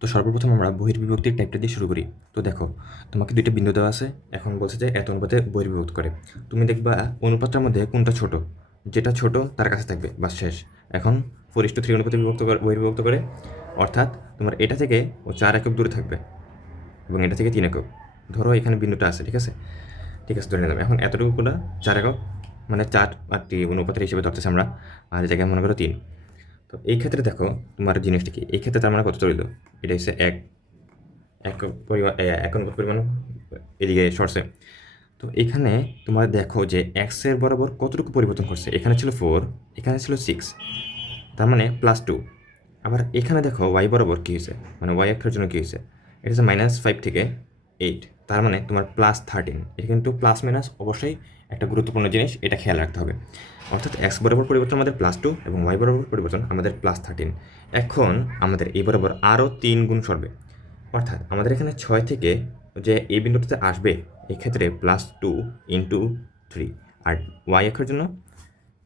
তো সর্বপ্রথম আমরা বহির্বিভক্তির টাইপটা দিয়ে শুরু করি। তো দেখো, তোমাকে দুইটা বিন্দু দেওয়া আছে, এখন বলছে যে এত অনুপাতে বহির্বিভক্ত করে। তুমি দেখবা অনুপাতটার মধ্যে কোনটা ছোট, যেটা ছোট তার কাছে থাকবে, বাস শেষ। এখন 4:3 অনুপাতে বহির্বিভক্ত করে, অর্থাৎ তোমার এটা থেকে ও 4 একক দূরে থাকবে এবং এটা থেকে 3 একক। ধরো এখানে বিন্দুটা আছে, ঠিক আছে, ঠিক আছে, ধরে নিলাম। এখন এতটুকুটা 4 একক, মানে 4 আর 3 অনুপাতের হিসেবে ধরতেছি আমরা, আর এই জায়গায় মনে করো 3। তো এই ক্ষেত্রে দেখো তোমার জিনিসটা কি, এই ক্ষেত্রে তার মানে কত চলিল, এটা হচ্ছে এক এক পরিমাণ, এক অনুপাত পরিমাণ এদিকে সরছে। তো এখানে তোমরা দেখো যে এক্সের বরাবর কতটুকু পরিবর্তন করছে, এখানে ছিল 4, এখানে ছিল 6, তার মানে +2। আবার এখানে দেখো ওয়াই বরাবর কী হয়েছে, মানে ওয়াই অক্ষের জন্য কী হয়েছে, এটা হচ্ছে -5 থেকে 8, তার মানে তোমার +13। এটা কিন্তু প্লাস মাইনাস অবশ্যই একটা গুরুত্বপূর্ণ জিনিস, এটা খেয়াল রাখতে হবে। অর্থাৎ এক্স বরাবর পরিবর্তন আমাদের +2 এবং ওয়াই বরাবর পরিবর্তন আমাদের +13। এখন আমাদের এই বরাবর আরও 3 গুণ সরবে, অর্থাৎ আমাদের এখানে 6 থেকে যে এই বিন্দুটাতে আসবে, এক্ষেত্রে +2 × 3, আর ওয়াই অক্ষের জন্য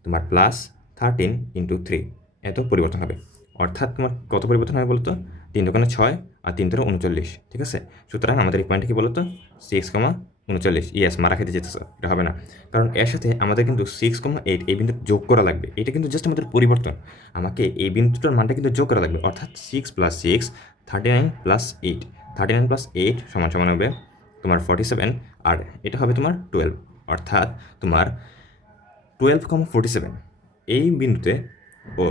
তোমার +13 × 3 এত পরিবর্তন হবে। অর্থাৎ তোমার কত পরিবর্তন হবে বলতো, 3 দোকানে 6 আর 3 তেরো 39, ঠিক আছে। সুতরাং আমাদের এই পয়েন্টটা কি বলতো, 6,39। ইয়েস, মারা খেতে যেতেছে, এটা হবে না, কারণ এর সাথে আমাদের কিন্তু 6,8 এই বিন্দু যোগ করা লাগবে। এটা কিন্তু জাস্ট আমাদের পরিবর্তন, আমাকে এই বিন্দুটার মানটা কিন্তু যোগ করা লাগবে। অর্থাৎ 6 + 6 39 + 8, 39 + 8 সমান হবে তোমার 47, আর এটা হবে তোমার 12। অর্থাৎ তোমার 12,47 এই বিন্দুতে ও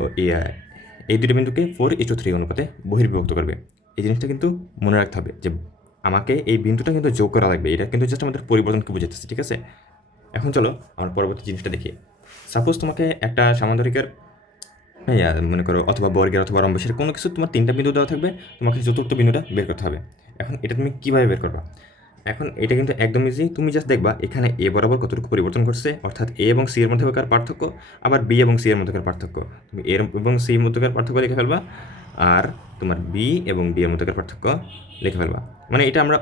এই দুটো বিন্দুকে 4:3 অনুপাতে বহির্বিভক্ত করবে। এই জিনিসটা কিন্তু মনে রাখতে হবে যে আমাকে এই বিন্দুটা কিন্তু যোগ করা লাগবে, এটা কিন্তু জাস্ট আমাদের পরিবর্তনকে বুঝাতেছে, ঠিক আছে। এখন চলো আমরা পরবর্তী জিনিসটা দেখি। সাপোজ তোমাকে একটা সামান্তরিকের মনে করো অথবা বর্গের অথবা রম্বসের কোনো কিছু তোমার 3টা বিন্দু দেওয়া থাকবে, তোমাকে চতুর্থ বিন্দুটা বের করতে হবে। এখন এটা তুমি কীভাবে বের করবা, এখন এটা কিন্তু একদম ইজি। তুমি জাস্ট দেখবা এখানে এ বরাবর কতটুকু পরিবর্তন করছে, অর্থাৎ এ এবং সি এর মধ্যেকার পার্থক্য, আবার বি এবং সি এর মধ্যেকার পার্থক্য। তুমি এর এবং সি এর মধ্যকার পার্থক্য লিখে ফেলবা, আর তোমার বি এবং বি এর মধ্যকার পার্থক্য লিখে ফেলবা। মানে এটা আমরা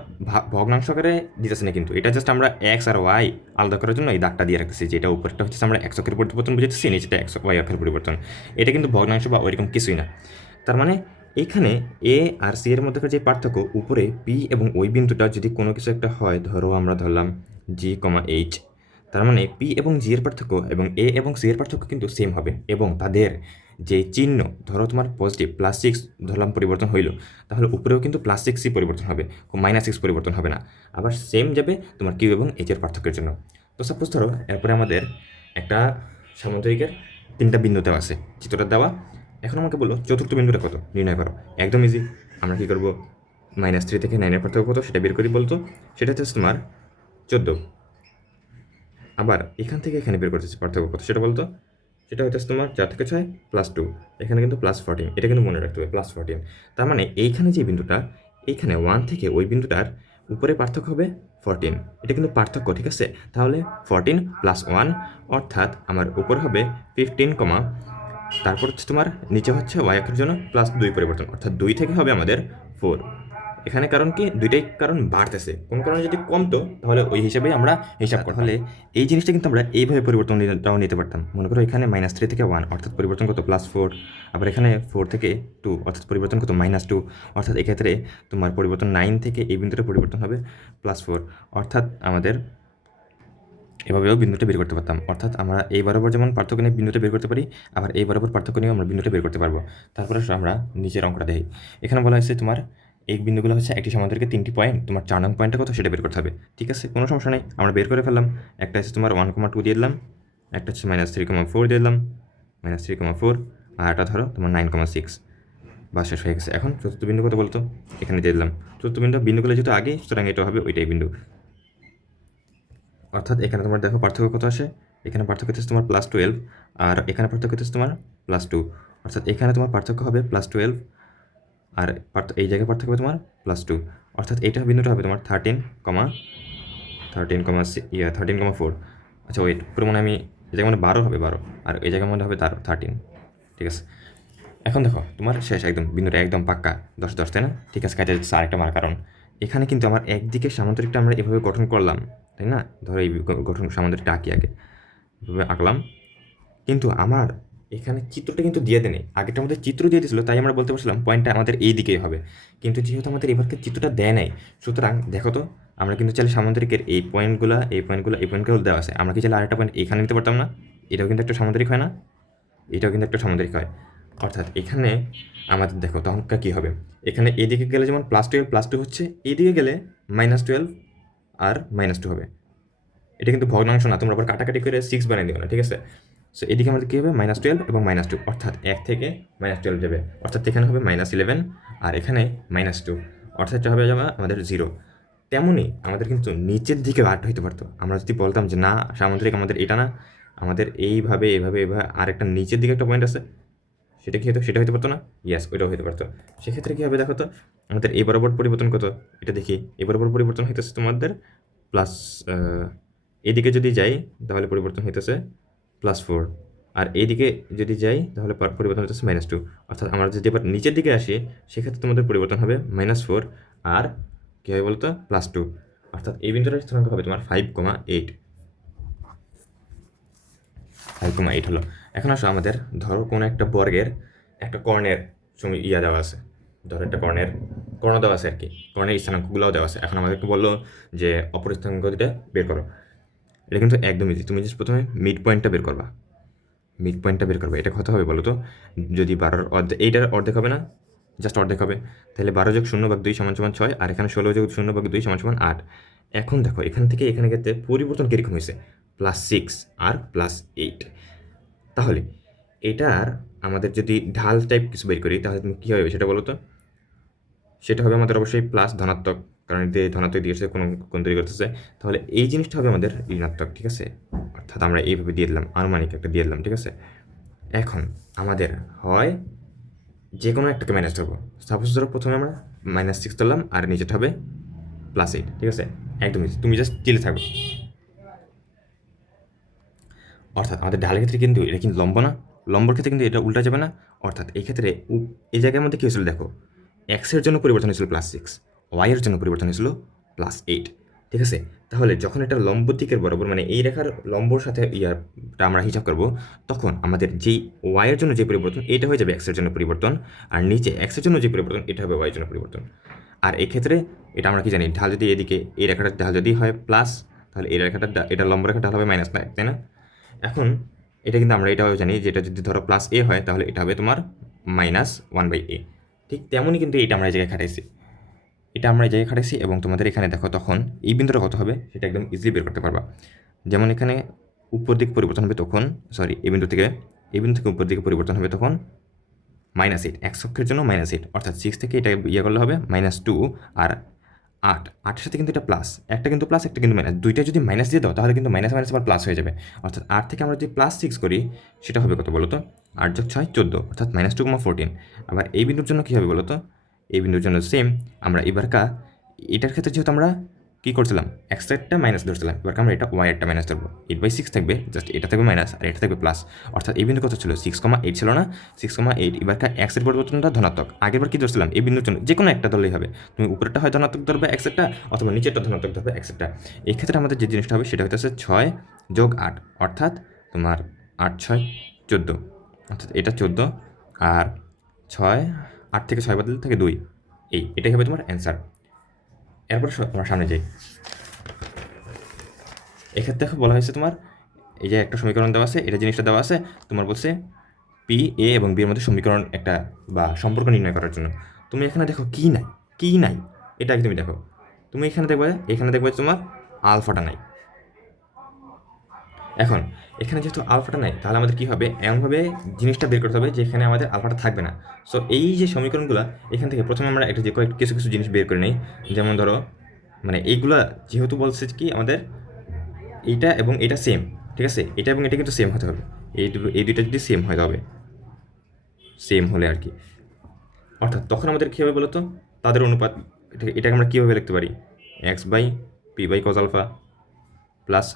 ভগ্নাংশ আকারে দিতেছি না, কিন্তু এটা জাস্ট আমরা এক্স আর ওয়াই আলাদা করার জন্য এই দাগটা দিয়ে রাখতেছি, যেটা উপরটা হচ্ছে আমরা এক্স অক্ষের পরিবর্তন বুঝেছি, নিচেটা এক্স ওয়াই অক্ষের পরিবর্তন। এটা কিন্তু ভগ্নাংশ বা ওইরকম কিছুই না। তার মানে এইখানে এ আর সি এর মধ্যকার যে পার্থক্য, উপরে পি এবং ওই বিন্দুটা যদি কোনো কিছু একটা হয়, ধরো আমরা ধরলাম G, H, তার মানে পি এবং জি এর পার্থক্য এবং এ এবং সি এর পার্থক্য কিন্তু সেম হবে, এবং তাদের যে চিহ্ন, ধরো তোমার পজিটিভ +6 ধরলাম পরিবর্তন হইল, তাহলে উপরেও কিন্তু +6ই পরিবর্তন হবে, -6 পরিবর্তন হবে না। আবার সেম যাবে তোমার কিউ এবং এইচ এর পার্থক্যের জন্য। তো সাপোজ ধরো এরপরে আমাদের একটা সামান্তরিকের 3টা বিন্দু দেওয়া আছে, চিত্রটা দেওয়া। এখন আমাকে বলো চতুর্থ বিন্দুটা কত নির্ণয় করো। একদম ইজি, আমরা কী করবো, -3 থেকে 9 এর পার্থক্য কত সেটা বের করি বলতো, সেটা হচ্ছে তোমার 14। আবার এখান থেকে এখানে বের করতেছি পার্থক্য কত সেটা বলতো, সেটা হচ্ছে তোমার 4 থেকে 6 +2, এখানে কিন্তু +14, এটা কিন্তু মনে রাখতে হবে +14। তার মানে এইখানে যে বিন্দুটা, এইখানে 1 থেকে ওই বিন্দুটার উপরে পার্থক্য হবে 14, এটা কিন্তু পার্থক্য, ঠিক আছে। তাহলে 14 + 1, অর্থাৎ আমার উপর হবে 15, তারপর হচ্ছে তোমার নিচে হচ্ছে ওয়াই অক্ষের জন্য +2 পরিবর্তন, অর্থাৎ 2 থেকে হবে আমাদের 4। এখানে কারণ কি, দুইটাই কারণ বাড়তেছে, কোনো কারণে যদি কমতো তাহলে ওই হিসাবেই আমরা হিসাব করতাম। তাহলে এই জিনিসটা কিন্তু আমরা এইভাবে পরিবর্তনটাও নিতে পারতাম। মনে করো এখানে -3 থেকে 1, অর্থাৎ পরিবর্তন কত +4, আবার এখানে 4 থেকে 2, অর্থাৎ পরিবর্তন কত -2, অর্থাৎ এক্ষেত্রে তোমার পরিবর্তন 9 থেকে এই বিন্দুটা পরিবর্তন হবে +4, অর্থাৎ আমাদের এভাবেও বিন্দুটা বের করতে পারতাম। অর্থাৎ আমরা এই বরাবর যেমন পার্থক্য নিয়ে বিন্দুটা বের করতে পারি, আবার এই বরাবর পার্থক্য নিয়েও আমরা বিন্দুটা বের করতে পারবো। তারপরে আমরা নিচের অঙ্কটা দেখি। এখানে বলা হয়েছে তোমার এই বিন্দুগুলো হচ্ছে একটি সমান্তরিকের 3টি পয়েন্ট, তোমার 4 নং পয়েন্টটা কত সেটা বের করতে হবে, ঠিক আছে, কোনো সমস্যা নেই, আমরা বের করে ফেললাম। একটা হচ্ছে তোমার 1,2 দিয়ে দিলাম, একটা হচ্ছে -3,4 দিয়ে দিলাম, -3,4, আর একটা ধরো তোমার 9,6, বা শেষ হয়ে গেছে। এখন চতুর্থ বিন্দু কত বলতো, এখানে দিয়ে দিলাম। চতুর্থ বিন্দুগুলো যেহেতু আগে, সুতরাং এটা হবে ওইটাই বিন্দু। অর্থাৎ এখানে তোমার দেখো পার্থক্য কত আসে, এখানে পার্থক্য হচ্ছে তোমার +12, আর এখানে পার্থক্য হচ্ছে তোমার +2, অর্থাৎ এখানে তোমার পার্থক্য হবে +12, আর এই জায়গায় পার্থক্য হবে তোমার +2, অর্থাৎ এইটা বিন্দুটা হবে তোমার 13,4। আচ্ছা ওয়েট, পুরো মানে আমি এই জায়গায় মানে 12 হবে, 12, আর এই জায়গার মধ্যে হবে 13, ঠিক আছে। এখন দেখো তোমার শেষ, একদম বিন্দুটা একদম পাক্কা 10-10, তাই না? ঠিক আছে, কাজে যাচ্ছে আরেকটা মার, কারণ এখানে কিন্তু আমার একদিকে সামান্তরিকটা আমরা এভাবে গঠন করলাম, তাই না? ধরো এই গঠন সামান্তরিকটা আঁকি, আগে এভাবে আঁকলাম, কিন্তু আমার এখানে চিত্রটা কিন্তু দিয়ে দেয়নি, আগেটা আমাদের চিত্র দিয়ে দিয়েছিল, তাই আমরা বলতে পারছিলাম পয়েন্টটা আমাদের এই দিকেই হবে। কিন্তু যেহেতু আমাদের এবারকে চিত্রটা দেয় নাই, সুতরাং দেখো তো আমরা কিন্তু চাইলে সামুদ্রিকের এই পয়েন্টগুলো দেওয়া আছে, আমরা কি চাইলে আরেকটা পয়েন্ট এখানে নিতে পারতাম না? এটাও কিন্তু একটা সামুদ্রিক হয় না? এটাও কিন্তু একটা সামুদ্রিক হয়। অর্থাৎ এখানে আমাদের দেখো তখনকার কী হবে, এখানে এদিকে গেলে যেমন +12 +2 হচ্ছে, এইদিকে গেলে -12 আর -2 হবে। এটা কিন্তু ভগ্নাংশ না, তোমরা আবার কাটাকাটি করে 6 বানিয়ে দিও না, ঠিক আছে? সো এদিকে আমাদের কী হবে, -12 এবং -2, অর্থাৎ 1 থেকে -12 যাবে, অর্থাৎ এখানে হবে -11 আর এখানে -2, অর্থাৎ এটা হবে আমাদের 0। তেমনই আমাদের কিন্তু নিচের দিকে আর্ট হইতে পারতো, আমরা যদি বলতাম যে না সামুদ্রিক আমাদের এটা না, আমাদের এইভাবে এভাবে এভাবে আরেকটা নিচের দিকে একটা পয়েন্ট আছে, সেটা কি হতো, সেটা হইতে পারতো না? ইয়েস, ওইটাও হইতে পারতো। সেক্ষেত্রে কী হবে দেখো তো, আমাদের এই বরাবর পরিবর্তন কত, এটা দেখি, এই বরাবর পরিবর্তন হইতেছে তোমাদের প্লাস, এদিকে যদি যাই তাহলে পরিবর্তন হইতেছে +4, আর এইদিকে যদি যাই তাহলে পরিবর্তন হইতেছে -2, অর্থাৎ আমরা যদি এবার নিচের দিকে আসি সেক্ষেত্রে তোমাদের পরিবর্তন হবে -4 আর কী হবে বলতো +2, অর্থাৎ এই বিন্দুটার স্থানাঙ্ক হবে তোমার 5,8। 5,8 হলো। এখন আসো আমাদের ধরো কোনো একটা বর্গের একটা কর্ণের দেওয়া আছে, ধরো একটা কর্ণ দেওয়া আছে আর কি, কর্ণের স্থানাঙ্কগুলোও দেওয়া আছে। এখন আমাদেরকে বললো যে অপর স্থানাঙ্ক দুটা বের করো। এটা কিন্তু একদম ইজি, তুমি জাস্ট প্রথমে মিড পয়েন্টটা বের করবা। এটা কত হবে বলো তো? যদি 12 অর্ধেক, এইটার অর্ধেক হবে না, জাস্ট অর্ধেক হবে, তাহলে 12 যোগ 0/2 = 6, আর এখানে 16 যোগ 0/2 = 8। এখন দেখো এখান থেকে এখানে গেতে পরিবর্তন কীরকম হয়েছে, +6 আর +8। তাহলে এটার আমাদের যদি ঢাল টাইপ কিছু বের করি তাহলে তুমি কী হবে সেটা বলো তো? সেটা হবে আমাদের অবশ্যই প্লাস ধনাত্মক, কারণ এতে ধনাত্মক দিকে কোন কোন তৈরি করতেছে, তাহলে এই জিনিসটা হবে আমাদের ঋণাত্মক, ঠিক আছে? অর্থাৎ আমরা এইভাবে দিয়ে দিলাম, আনুমানিক একটা দিয়ে দিলাম, ঠিক আছে? এখন আমাদের হয় যে কোনো একটাকে মাইনাস ধরবো, সাপোজ ধরো প্রথমে আমরা -6 ধরলাম আর নিচেটা হবে +8, ঠিক আছে? একদমই তুমি জাস্ট চিলে থাকো। অর্থাৎ আমাদের ঢালের ক্ষেত্রে কিন্তু এটা কিন্তু লম্ব না, লম্বর ক্ষেত্রে কিন্তু এটা উল্টা যাবে না। অর্থাৎ এই ক্ষেত্রে এই জায়গার মধ্যে কী হয়েছিল দেখো, এক্সের জন্য পরিবর্তন হয়েছিল +6, ওয়াইয়ের জন্য পরিবর্তন হয়েছিল +8, ঠিক আছে? তাহলে যখন এটা লম্ব দিকের বরাবর মানে এই রেখার লম্বর সাথে ইয়ারটা আমরা হিসাব করব, তখন আমাদের যেই ওয়াইয়ের জন্য যে পরিবর্তন এটা হয়ে যাবে এক্সের জন্য পরিবর্তন, আর নিচে এক্সের জন্য যে পরিবর্তন এটা হবে ওয়াইয়ের জন্য পরিবর্তন। আর এই ক্ষেত্রে এটা আমরা কি জানি, ঢাল যদি এদিকে এই রেখাটার ঢাল যদি হয় প্লাস, তাহলে এই রেখাটার এটা লম্ব রেখার ঢাল হবে -, তাই না? এখন এটা কিন্তু আমরা এটাও জানি যে এটা যদি ধরো +a হয় তাহলে এটা হবে তোমার -1/a। ঠিক তেমনই কিন্তু এটা আমরা এই জায়গায় খাটাইছি, এবং তোমাদের এখানে দেখো তখন এই বিন্দুটা কত হবে সেটা একদম ইজিলি বের করতে পারবা। যেমন এখানে উপর দিকে পরিবর্তন হবে তখন, সরি এই বিন্দু থেকে উপর দিকে পরিবর্তন হবে তখন -8, x অক্ষের জন্য -8, অর্থাৎ 6 থেকে এটা করলে হবে -2 আর 8 সাথে কিন্তু এটা প্লাস, একটা কিন্তু প্লাস একটা কিন্তু মাইনাস, দুইটা যদি মাইনাস দিয়ে দাও তাহলে কিন্তু মাইনাস মাইনাস আবার প্লাস হয়ে যাবে। অর্থাৎ 8 থেকে আমরা যদি +6 করি সেটা হবে কত বলো তো? 8 যোগ 6 14, অর্থাৎ -2,14। আবার এই বিন্দুর জন্য কী হবে বলো তো? এই বিন্দুর জন্য সেম, আমরা এবারকা এটার ক্ষেত্রে যেহেতু আমরা কী করছিলাম, এক্সেরটা মাইনাস ধরছিলাম, এবার আমরা এটা ওয়াইয়েরটা মাইনাস ধরবো। 8/6 থাকবে, জাস্ট এটা থাকবে মাইনাস আর এটা থাকবে প্লাস। অর্থাৎ এই বিন্দু কত ছিল, 6,8 ছিল না? 6,8, এবারকার এক্সের পরিবর্তনটা ধনাত্মক। আগেরবার কী ধরছিলাম, এই বিন্দুর জন্য যে কোনো একটা ধরলেই হবে, তুমি উপরেরটা হয় ধনাত্মক ধরবে এক্সেরটা, অথবা নিচেরটা ধনাত্মক ধরবে এক্সেরটা। এই ক্ষেত্রে আমাদের যে জিনিসটা হবে সেটা হইতেছে 6 যোগ 8, অর্থাৎ তোমার 8 6 14, অর্থাৎ এটা 14 আর 6, 8 থেকে 6 বাদ দিলে থাকে 2, এটাই হবে তোমার অ্যান্সার। এরপর তোমার সামনে যাই, এক্ষেত্রে দেখো বলা হয়েছে তোমার এই যে একটা সমীকরণ দেওয়া আছে, এটা জিনিসটা দেওয়া আছে, তোমার বলছে পি এ এবং বি এর মধ্যে সমীকরণ একটা বা সম্পর্ক নির্ণয় করার জন্য। তুমি এখানে দেখো কি নাই এটা একদমই দেখো, তুমি এখানে দেখবে তোমার আলফাটা নাই। এখন এখানে যেহেতু আলফাটা নাই তাহলে আমাদের কী হবে, এমনভাবে জিনিসটা বের করতে হবে যে এখানে আমাদের আলফাটা থাকবে না। সো এই যে সমীকরণগুলো এখান থেকে প্রথমে আমরা একটা যে কিছু কিছু জিনিস বের করে নিই, যেমন ধরো মানে এইগুলা যেহেতু বলছে কি আমাদের এইটা এবং এটা সেম, ঠিক আছে? এটা এবং এটা কিন্তু সেম হতে হবে, এই দুইটা যদি সেম হয় তবে সেম হলে আর কি, অর্থাৎ তখন আমাদের কী হবে বলতো, তাদের অনুপাত। এটাকে আমরা কীভাবে লিখতে পারি, x/p/cos alpha plus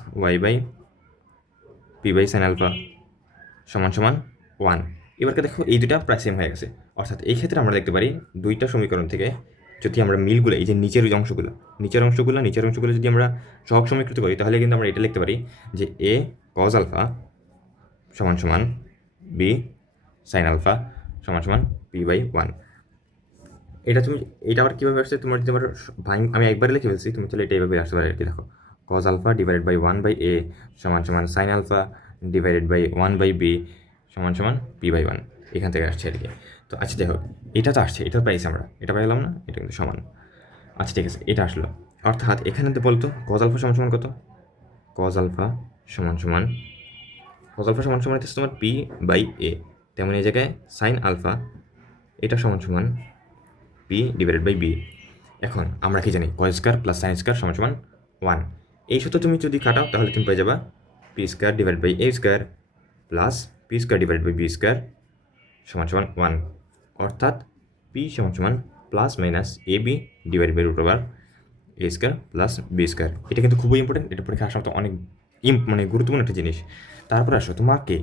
y/p/sin alpha সমান সমান 1। এবারকে দেখো এই দুটা প্রায় সেম হয়ে গেছে, অর্থাৎ এই ক্ষেত্রে আমরা দেখতে পারি দুইটা সমীকরণ থেকে যদি আমরা মিলগুলো, এই যে নিচের অংশগুলো যদি আমরা সহগ সমীকৃত করি তাহলে কিন্তু আমরা এটা লিখতে পারি যে a cos আলফা সমান সমান বি সাইন আলফা সমান সমান p/1। এটা তুমি এটা আবার কীভাবে আসছে তোমার যদি আমার ভাই আমি একবারে লিখে ফেলছি, তুমি চলে এটা এইভাবে আসতে পারে আর কি। দেখো cos alpha divided by 1/a সমান সমান sine alpha divided by 1/b সমান সমান p/1, এখান থেকে আসছে আর কি। তো আচ্ছা দেখো এটা তো আসছে, এটা পাইছি আমরা, এটা পাইলাম না, এটা কিন্তু সমান। আচ্ছা ঠিক আছে, এটা আসলো, অর্থাৎ এখানে তো বলতো কজ আলফা সমান সমান কত, কজ আলফা সমান সমান কজ আলফা সমান সমান হচ্ছে তোমার p/a, তেমন এই জায়গায় সাইন আলফা এটা সমান সমান p/b। এখন আমরা কি জানি cause square plus sine square সমান সমান 1। এই সূত্র তুমি যদি কাটাও তাহলে তুমি পেয়ে যাবা p square divide by a square plus p square divide by b square সমান সমান 1, অর্থাৎ p সমান সমান plus minus ab divide by root over a square plus b square. এটা কিন্তু খুবই ইম্পর্টেন্ট, এটা পরীক্ষা আসার তো অনেক মানে গুরুত্বপূর্ণ একটা জিনিস। তারপর আসো তোমাকে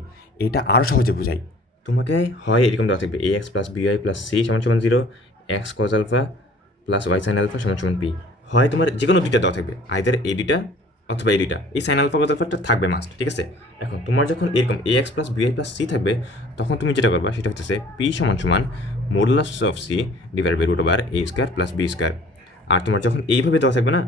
এটা আরও সহজে বোঝাই, তোমাকে হয় এরকম দেওয়া থাকবে ax plus by plus c সমান সমান 0, x cos alpha plus y sine alpha সমান সমান p। হয় তোমার যে কোনো দুইটা দেওয়া থাকবে, আইদার এই দুইটা অথবা এই দুইটা, এই সাইন আলফা cos আলফাটা থাকবে মাস্ট, ঠিক আছে। এখন তোমার যখন এরকম ax plus by plus c থাকবে, তখন তুমি যেটা করবা সেটা হচ্ছে p সমান সমান modulus of c divide by root over a square plus b square. আর তোমার যখন এইভাবে দেওয়া থাকবে না,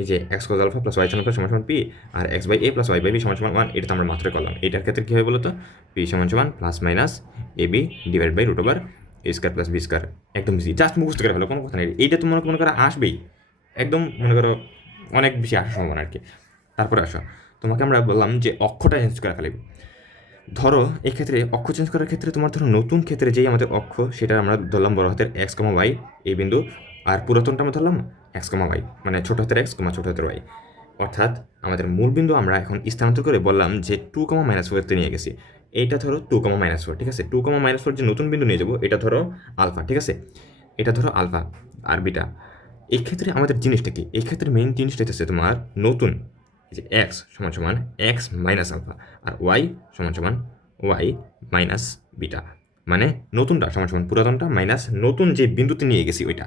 এই যে x cos alpha plus y sin alpha সমান সমান p আর x by a plus y by b সমান সমান 1, এটা তো আমরা মাত্র করলাম। এটার ক্ষেত্রে কী হবে বলো তো, p সমান সমান plus minus ab divide by root over a square plus b square. একদম ইজি, জাস্ট মুখস্থ করে ফেলো, কোনো কথা নেই। এইটা তোমার মনে করো আসবেই, একদম মনে করো অনেক বেশি আসার সম্ভাবনা আর কি। তারপরে আসো তোমাকে আমরা বললাম যে অক্ষটা চেঞ্জ করে ফেলবে। ধরো এক্ষেত্রে অক্ষ চেঞ্জ করার ক্ষেত্রে তোমার ধরো নতুন ক্ষেত্রে যেই আমাদের অক্ষ সেটা আমরা ধরলাম বড় হাতের x, y এই বিন্দু, আর পুরাতনটা আমরা ধরলাম x, y, মানে ছোট হাতের x, ছোট হাতের y। অর্থাৎ আমাদের মূল বিন্দু আমরা এখন স্থানান্তর করে বললাম যে 2, -4 তে নিয়ে গেছি। এইটা ধরো 2, -4, ঠিক আছে। 2, -4 যে নতুন বিন্দু নিয়ে যাবো এটা ধরো আলফা, ঠিক আছে। এটা ধরো আলফা আর বিটা। এই ক্ষেত্রে আমাদের জিনিসটা কি, এই ক্ষেত্রে মেইন জিনিসটা হচ্ছে তোমার নতুন যে x সমান সমান x মাইনাস আলফা আর y সমান সমান y মাইনাস বিটা, মানে নতুনটা সমান সমান পুরাতনটা মাইনাস নতুন যে বিন্দুতে নিয়ে গেছি ওইটা।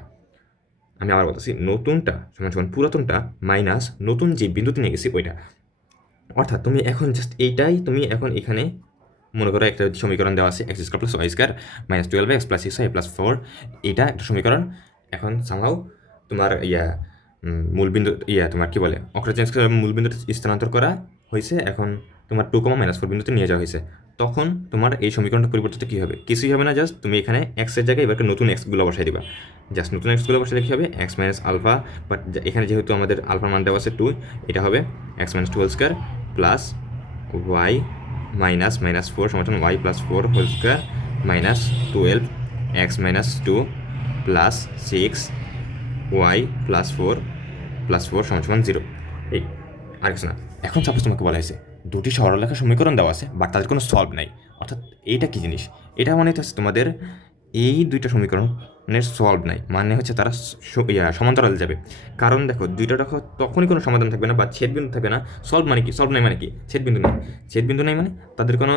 আমি আবার বলতেছি, নতুনটা সমান সমান পুরাতনটা মাইনাস নতুন যে বিন্দুতে নিয়ে গেছি ওইটা। অর্থাৎ তুমি এখন জাস্ট এইটাই তুমি এখন এখানে মনে করো একটা সমীকরণ দেওয়া আছে x square plus y square minus 12x plus 6y plus 4, এটা একটা সমীকরণ। এখন সামহাও তোমার মূলবিন্দু তোমার কি বলে অক্ষ চেঞ্জ করে মূলবিন্দুটা স্থানান্তর করা হয়েছে, এখন তোমার 2, -4 বিন্দুতে নিয়ে যাওয়া হয়েছে। তখন তোমার এই সমীকরণটা পরিবর্তিত কী হবে, কিছুই হবে না, জাস্ট তুমি এখানে এক্সের জায়গায় এবার নতুন এক্সগুলো বসাই দিবা। জাস্ট নতুন এক্সগুলো বসালে কী হবে, x মাইনাস আলফা, বাট এখানে যেহেতু আমাদের আলফার মান দেওয়া আছে 2, এটা হবে x minus 2 whole square plus y minus minus 4 সমান y plus 4 whole square minus 12 x minus 2 plus 6 y plus 4 সমান সমান 0। এই আর কিছু না। এখন সাপোজ তোমাকে বলা হয়েছে দুটি সরলরেখা সমীকরণ দেওয়া আছে বাট তাদের কোনো সলভ নাই, অর্থাৎ এইটা কী জিনিস, এটা মানে হচ্ছে তোমাদের এই দুইটা সমীকরণের সলভ নাই, মানে হচ্ছে তারা সমান্তরাল যাবে। কারণ দেখো দুইটা তখনই কোনো সমাধান থাকবে না বা ছেদবিন্দু থাকবে না। সলভ মানে কি, সলভ নাই মানে কি, ছেদবিন্দু নাই। ছেদবিন্দু নাই মানে তাদের কোনো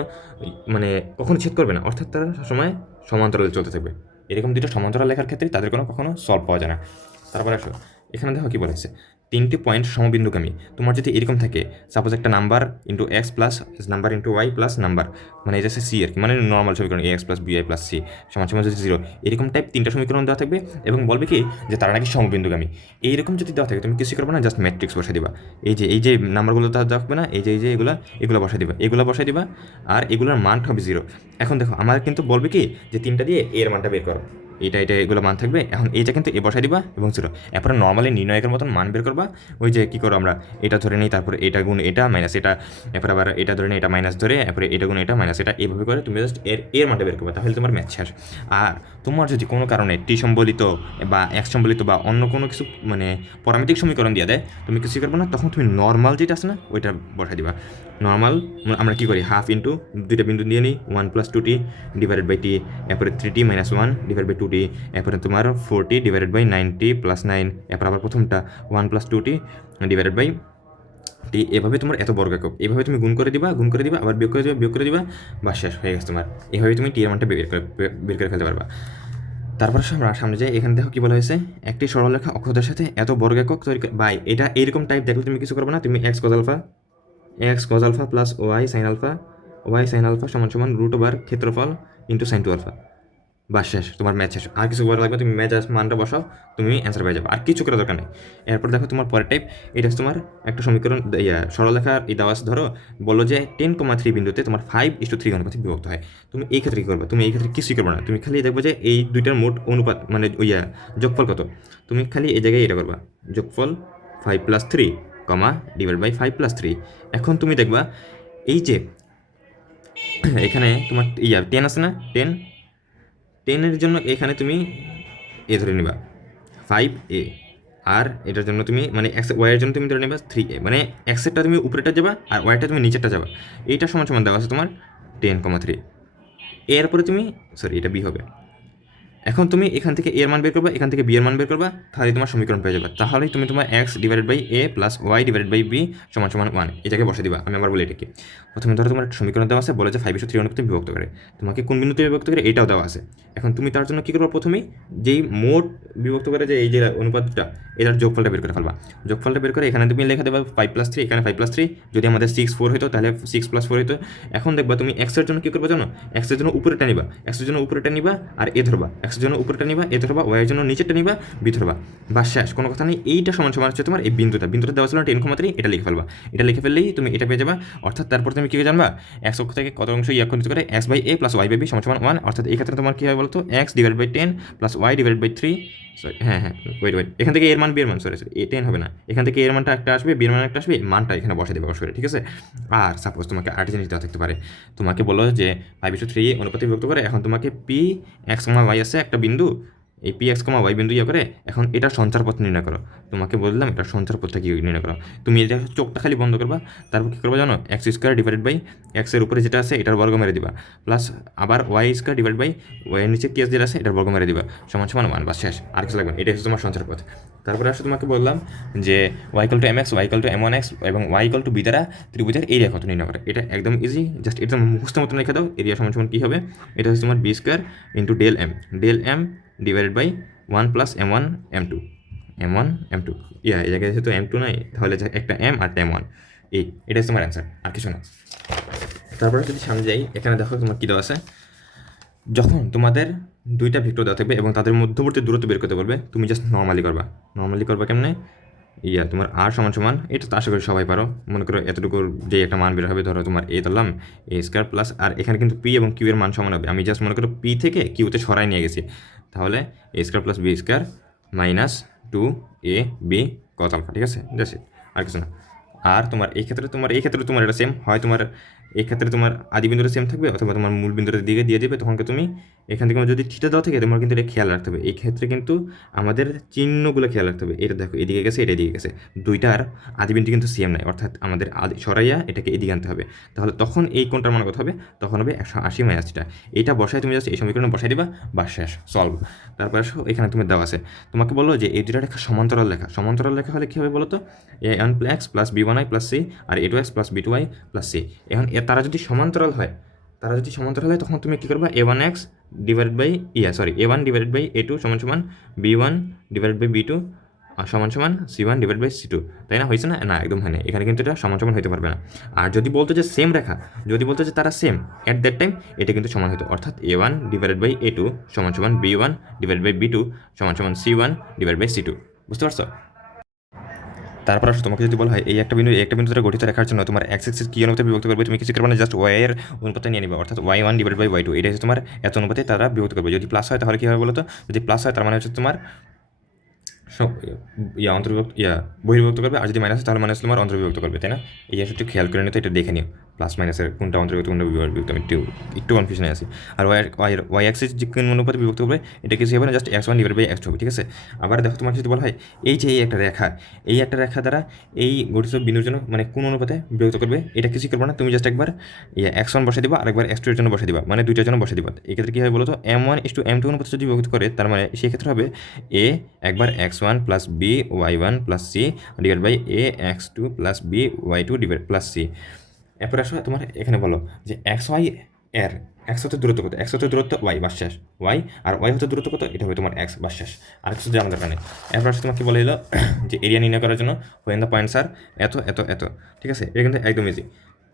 মানে কখনো ছেদ করবে না, অর্থাৎ তারা সবসময় সমান্তরালে চলতে থাকবে। এরকম দুইটা সমান্তরাল লেখার ক্ষেত্রে তাদের কখনো সলভ পাওয়া যায় না। তারপর আসো এখানে দেখো কী বলেছে, 3টি পয়েন্ট সমবিন্দুগামী। তোমার যদি এরকম থাকে সাপোজ একটা number into x plus number into y plus number, মানে এটা হচ্ছে সি আর কি, মানে নর্মাল সমীকরণ x plus by plus C সমান সমান যদি 0, এরকম টাইপ 3টা সমীকরণ দেওয়া থাকবে এবং বলবে কি যে তারা নাকি সমবিন্দুগামী। এইরকম যদি দেওয়া থাকে তুমি কিছু করবে না, জাস্ট ম্যাট্রিক্স বসে দিবা। এই যে নাম্বারগুলো দেওয়া থাকবে না, এই যে এগুলো বসাই দিবা, এগুলো বসাই দিবা আর এগুলোর মান হবে 0। এখন দেখো আমার কিন্তু বলবে কি যে 3টা দিয়ে এর মানটা বের করো, এটা এগুলো মান থাকবে। এখন এইটা কিন্তু এ বসাই দিবা এবং 0। এরপরে নর্মালি নির্ণয়কের মতন মান বের করবা। ওই যে কী করো আমরা এটা ধরে নিই, তারপরে এটা গুণ এটা মাইনাস এটা, এরপরে আবার এটা ধরে নিই, এটা মাইনাস ধরে, এরপরে এটা গুণ এটা মাইনাস এটা, এইভাবে করে তুমি জাস্ট এর মানটা বের করবে, তাহলে তোমার ম্যাথ শেষ। আর তোমার যদি কোনো কারণে টি সম্বলিত বা এক্স সম্বলিত বা অন্য কোনো কিছু মানে পরামিতিক সমীকরণ দিয়ে দেয়, তুমি কিছু করবে না, তখন তুমি নর্মাল যেটা আছে না ওইটা বসাই দিবা। নর্মাল আমরা কী করি, হাফ ইন্টু দুইটা বিন্দু দিয়ে নিই 1 + 2t ডিভাইডেড বাই টি, এরপরে 3t - 1 ডিভাইড বাই 2t, এরপরে তোমার 4t ডিভাইডেড বাই 9t + 9, এরপর আবার প্রথমটা 1 + 2t ডিভাইডেড বাই টি। এভাবে তোমার এত বর্গ একক, এভাবে তুমি গুণ করে দিবা আবার বিয়োগ করে দিবা, বা শেষ হয়ে গেছে তোমার। এভাবে তুমি টি এর মানটা বের করে ফেলতে পারবা। তারপর আমরা সামনে যাই, এখানে দেখো কি বলা হয়েছে, একটি সরলরেখা অক্ষদের সাথে এত বর্গ একক তৈরি বাই, এটা এইরকম টাইপ দেখলে তুমি কিছু করবে না, তুমি x cos alpha plus y sine alpha y sine alpha সমান সমান রুট ওভার ক্ষেত্রফল ইন্টু সাইন টু আলফা। বাস শেষ, তোমার ম্যাথ শেষ। আর কিছু করা লাগবে, তুমি ম্যাথ মানটা বসাও, তুমি অ্যান্সার পেয়ে যাবে, আর কিছু করার দরকার নেই। এরপর দেখো তোমার পরের টাইপ, এটা হচ্ছে তোমার একটা সমীকরণ সরলরেখার দেওয়া আছে, ধরো বলো যে 10,3 বিন্দুতে তোমার 5:3 অনুপাতে বিভক্ত হয়। তুমি এই ক্ষেত্রে কী করবে? তুমি এই ক্ষেত্রে কিছুই করবে না, তুমি খালি দেখবে যে এই দুইটার মোট অনুপাত মানে যোগফল কত। তুমি খালি এই জায়গায় এটা করবা, যোগফল 5+3 ডিভাইড বাই 5+3। এখন তুমি দেখবা এই যে এখানে তোমার 10 আছে না, 10-এর জন্য এখানে তুমি এ ধরে নিবা 5a, আর এটার জন্য তুমি মানে ওয়াইয়ের জন্য তুমি ধরে নিবা 3a, মানে এক্সেরটা তুমি উপরেটা যাবা আর ওয়াইটা তুমি নিচেরটা যাবা। এইটা সমান সমান দেওয়া আছে তোমার 10,3। এরপরে তুমি এটা বি হবে। এখন তুমি এখান থেকে এর মান বের করবা, এখান থেকে বি এর মান বের করবা, তাহলে তোমার সমীকরণ পেয়ে যাবে। তাহলেই তুমি তোমার x divided by A plus y divided by B সমান সমান 1 এই জায়গায় বসে দিবা। আমি আবার বলি এটাকে, প্রথমে ধরো তোমার একটা সমীকরণ দেওয়া আছে, বলে যে 5:3 অনুপাতে বিভক্ত করে, তোমাকে কোন বিন্দুতে বিভক্ত করে এটাও দেওয়া আছে। এখন তুমি তার জন্য কী করবা? প্রথমেই যেই মোট বিভক্ত করে যে এই যে অনুপাতটা, এটার যোগফলটা বের করে ফেলবা। যোগফলটা বের করে এখানে তুমি লেখা দেবা 5+3, এখানে 5+3, যদি আমাদের 6-4 হতো তাহলে 6+4 হতো। এখন দেখবা তুমি এক্সের জন্য কী করবা জানো? এক্সের জন্য উপরেটা নিবা, এক্সের জন্য উপরেটা নিবা আর এ ধরবা, এক্সের জন্য উপরেটা নিবা, এ ধরবা, ওয়াইয়ের জন্য নিচেরটা নিবা, বি ধরবা, বা শেষ, কোনো কথা নেই। এইটা সমান সমান হচ্ছে তোমার এই বিন্দুটা দেওয়া ছিল 10,3, এটা লিখে ফেলবা। এটা লিখে ফেললেই তুমি এটা পেয়ে যাবা। অর্থাৎ তারপর তুমি কী জানবা? এক্স অক্ষ থেকে কত অংশ ইয়াক্ষণিত করে x by A plus y by B সমান সমান 1। অর্থাৎ এই ক্ষেত্রে তোমার কী হবে বলতো? X divide by 10 plus y divide by 3, sorry wait, এখান থেকে এর মান বিয়ের মান, সরি এ 10 হবে না, এখান থেকে এর মানটা একটা আসবে, বিয়ের মান একটা আসবে, মানটা এখানে বসে দেবে অবশ্যই, ঠিক আছে? আর সাপোজ তোমাকে আরেকটা জিনিস দেওয়া থাকতে পারে, তোমাকে বলো যে 5:3 অনুপাতে বিভক্ত করে, এখন তোমাকে পি এক্স ওয়াই আছে একটা বিন্দু, এই পি এক্স ওয়াই বিন্দু করে, এখন এটা সঞ্চারপথ নির্ণয় করো। তোমাকে বললাম এটা সঞ্চারপথটা কি নির্ণয় করো। তুমি এটা চোখটা খালি বন্ধ করবা, তারপর কী করবা জানো? এক্স স্কোয়ার ডিভাইডেড বাই এক্সের উপরে যেটা আছে এটার বর্গ মেরে দিবা, প্লাস আবার ওয়াই স্কোয়ার ডিভাইড বাই ওয়াইয়ের নিচে কেস যেটা আছে এটার বর্গ মেরে দিবা, সমান সমান 1, বা শেষ, আর কিছু লাগবে না। এটা হচ্ছে তোমার সঞ্চারপথ। তারপরে আসলে তোমাকে বললাম যে y equal to mx, y equal to m1x এবং ওয়াই ইকুয়াল টু বি দ্বারা ত্রিভুজের এরিয়া কত নির্ণয় করে। এটা একদম ইজি, জাস্ট এটা মুখস্থ মতন রেখে দাও। এরিয়া সমান সমান কী হবে? এটা হচ্ছে তোমার B square into del M divided by 1 plus m1 m2 এই জায়গায় যেহেতু m2 নাই, তাহলে একটা m আর m1, এটা হচ্ছে তোমার অ্যান্সার, আর কিছু না। তারপরে যদি সামনে যাই, এখানে দেখো তোমার কী দেওয়া আছে, যখন তোমাদের দুইটা ভেক্টর দেওয়া থাকবে এবং তাদের মধ্যবর্তী দূরত্ব বের করতে বলবে, তুমি জাস্ট নর্মালি করবা কেমনে? তোমার আর সমান সমান, এটা তো আশা করি সবাই পারো, মনে করো এতটুকুর যে একটা মান বের হবে, ধরো তোমার এ ধরলাম এ স্কোয়ার প্লাস, আর এখানে কিন্তু পি এবং কিউ এর মান সমান হবে, আমি জাস্ট মনে করো পি থেকে কিউতে সরাই নিয়ে গেছি, তাহলে A square plus B square minus 2ab কত আলফা, ঠিক আছে? জাস্ট আর কিছু না। আর তোমার এই ক্ষেত্রে তোমার এটা সেম হয়, তোমার এই ক্ষেত্রে তোমার আদি বিন্দুটা সেম থাকবে, অথবা তোমার মূল বিন্দুটা দিকে দিয়ে দেবে, তখন তুমি এখান থেকে যদি থিটা দেওয়া থাকে, তোমার কিন্তু এটা খেয়াল রাখতে হবে। এই ক্ষেত্রে কিন্তু আমাদের চিহ্নগুলো খেয়াল রাখতে হবে। এটা দেখো এদিকে গেছে, এটা এদিকে গেছে, দুইটার আদি বিন্দু কিন্তু সেম নাই, অর্থাৎ আমাদের আদি সরাইয়া এটাকে এদিকে আনতে হবে। তাহলে তখন এই কোণটার মান কত হবে? তখন হবে 180 মাইনাস থিটা। এইটা বসায় তুমি জাস্ট এই সমীকরণে বসাই দিবা, বা শেষ, সলভ। তারপরে এখানে তুমি দেওয়া আছে, তোমাকে বলো যে এই দুটা রেখা সমান্তরাল লেখা হলে কী হবে বলো তো? a1x plus b1i plus c আর a2x plus b2i plus c। এখন তারা যদি সমান্তরাল হয়, তখন তুমি কী করবা? a1x divided by a1 divided by a2 সমান সমান b1 ডিভাইডেড বাই b2 সমান সমান c1 ডিভাইড বাই c2, তাই না? হয়েছে না? না, একদম হয় না, এখানে কিন্তু এটা সমান সমান হতে পারবে না। আর যদি বলতো যে সেম রেখা, যদি বলতো যে তারা সেম অ্যাট দ্যাট টাইম, এটা কিন্তু সমান হতো, অর্থাৎ a1 ডিভাইডেড বাই a2 সমান সমান b1 ডিভাইড বাই b2 সমান সমান c1 ডিভাইড বাই c2। বুঝতে পারছো? তারপর আসলে তোমাকে যদি বলা হয় এই একটা বিন্দু দ্বারা গঠিত রেখার জন্য তোমার এক্স এক্সিস কী অনুপাতে বিভক্ত করবে, তুমি কিছু করবে না, জাস্ট ওয়াই এর অনুপাতে নিয়ে নিবে, অর্থাৎ y1 ডিভাইড বাই y2, এটা হচ্ছে তোমার এত অনুপাতে তারা বিভক্ত করবে। যদি প্লাস হয় তাহলে কী হবে বলো তো? যদি প্লাস হয় তার মানে হচ্ছে তোমার বহির্বিভক্ত করবে, আর যদি মাইনাস হয় তাহলে মানে তোমার অন্তর্বিভক্ত করবে, তাই না? এই জিনিসটা একটু খেয়াল করে নিতে, এটা দেখে নিও প্লাস মাইনাসের কোনটা অন্তর্বিভক্ত কোনটা বিভক্ত, আমি একটু কনফিউশনে আছি। আর ওয়াই অ্যাক্সিস যে কোন অনুপাতে বিভক্ত করবে, এটা কিছু হবে না, just x1 divide by x2 হবে, ঠিক আছে? আবার দেখো তোমাকে যদি বলা হয় এই যে এই একটা রেখা দ্বারা এই গঠিত বিন্দুর জন্য মানে কোন অনুপাতে বিভক্ত করবে, এটা কিছু করবে না, তুমি জাস্ট একবার x1 বসে দিবা আর একবার x2 এর জন্য বসে দিবা, মানে দুইটার জন্য বসে দিবা। এই ক্ষেত্রে কী হবে বলো তো? m1:m2 অনুপাতে যদি বিভক্ত করে, তার মানে সেই ক্ষেত্রে হবে a একবার x1 plus b y1 plus c divide by a x2 plus b y2 divide plus c। এরপর আসো তোমার এখানে বলো যে এক্স ওয়াই এর এক্স হতে দূরত্ব কত, এক্স হতে দূরত্ব ওয়াই, বা শেষ, ওয়াই আর ওয়াই হতে দূরত্ব কত, এটা হবে তোমার এক্স, বা শেষ, আর কিছু জানার দরকার নেই। এরপর আসলে তোমাকে বলে দিল যে এরিয়া নির্ণয় করার জন্য হোয়েন দ্য পয়েন্টস আর এত, ঠিক আছে? এটা কিন্তু একদম ইজি।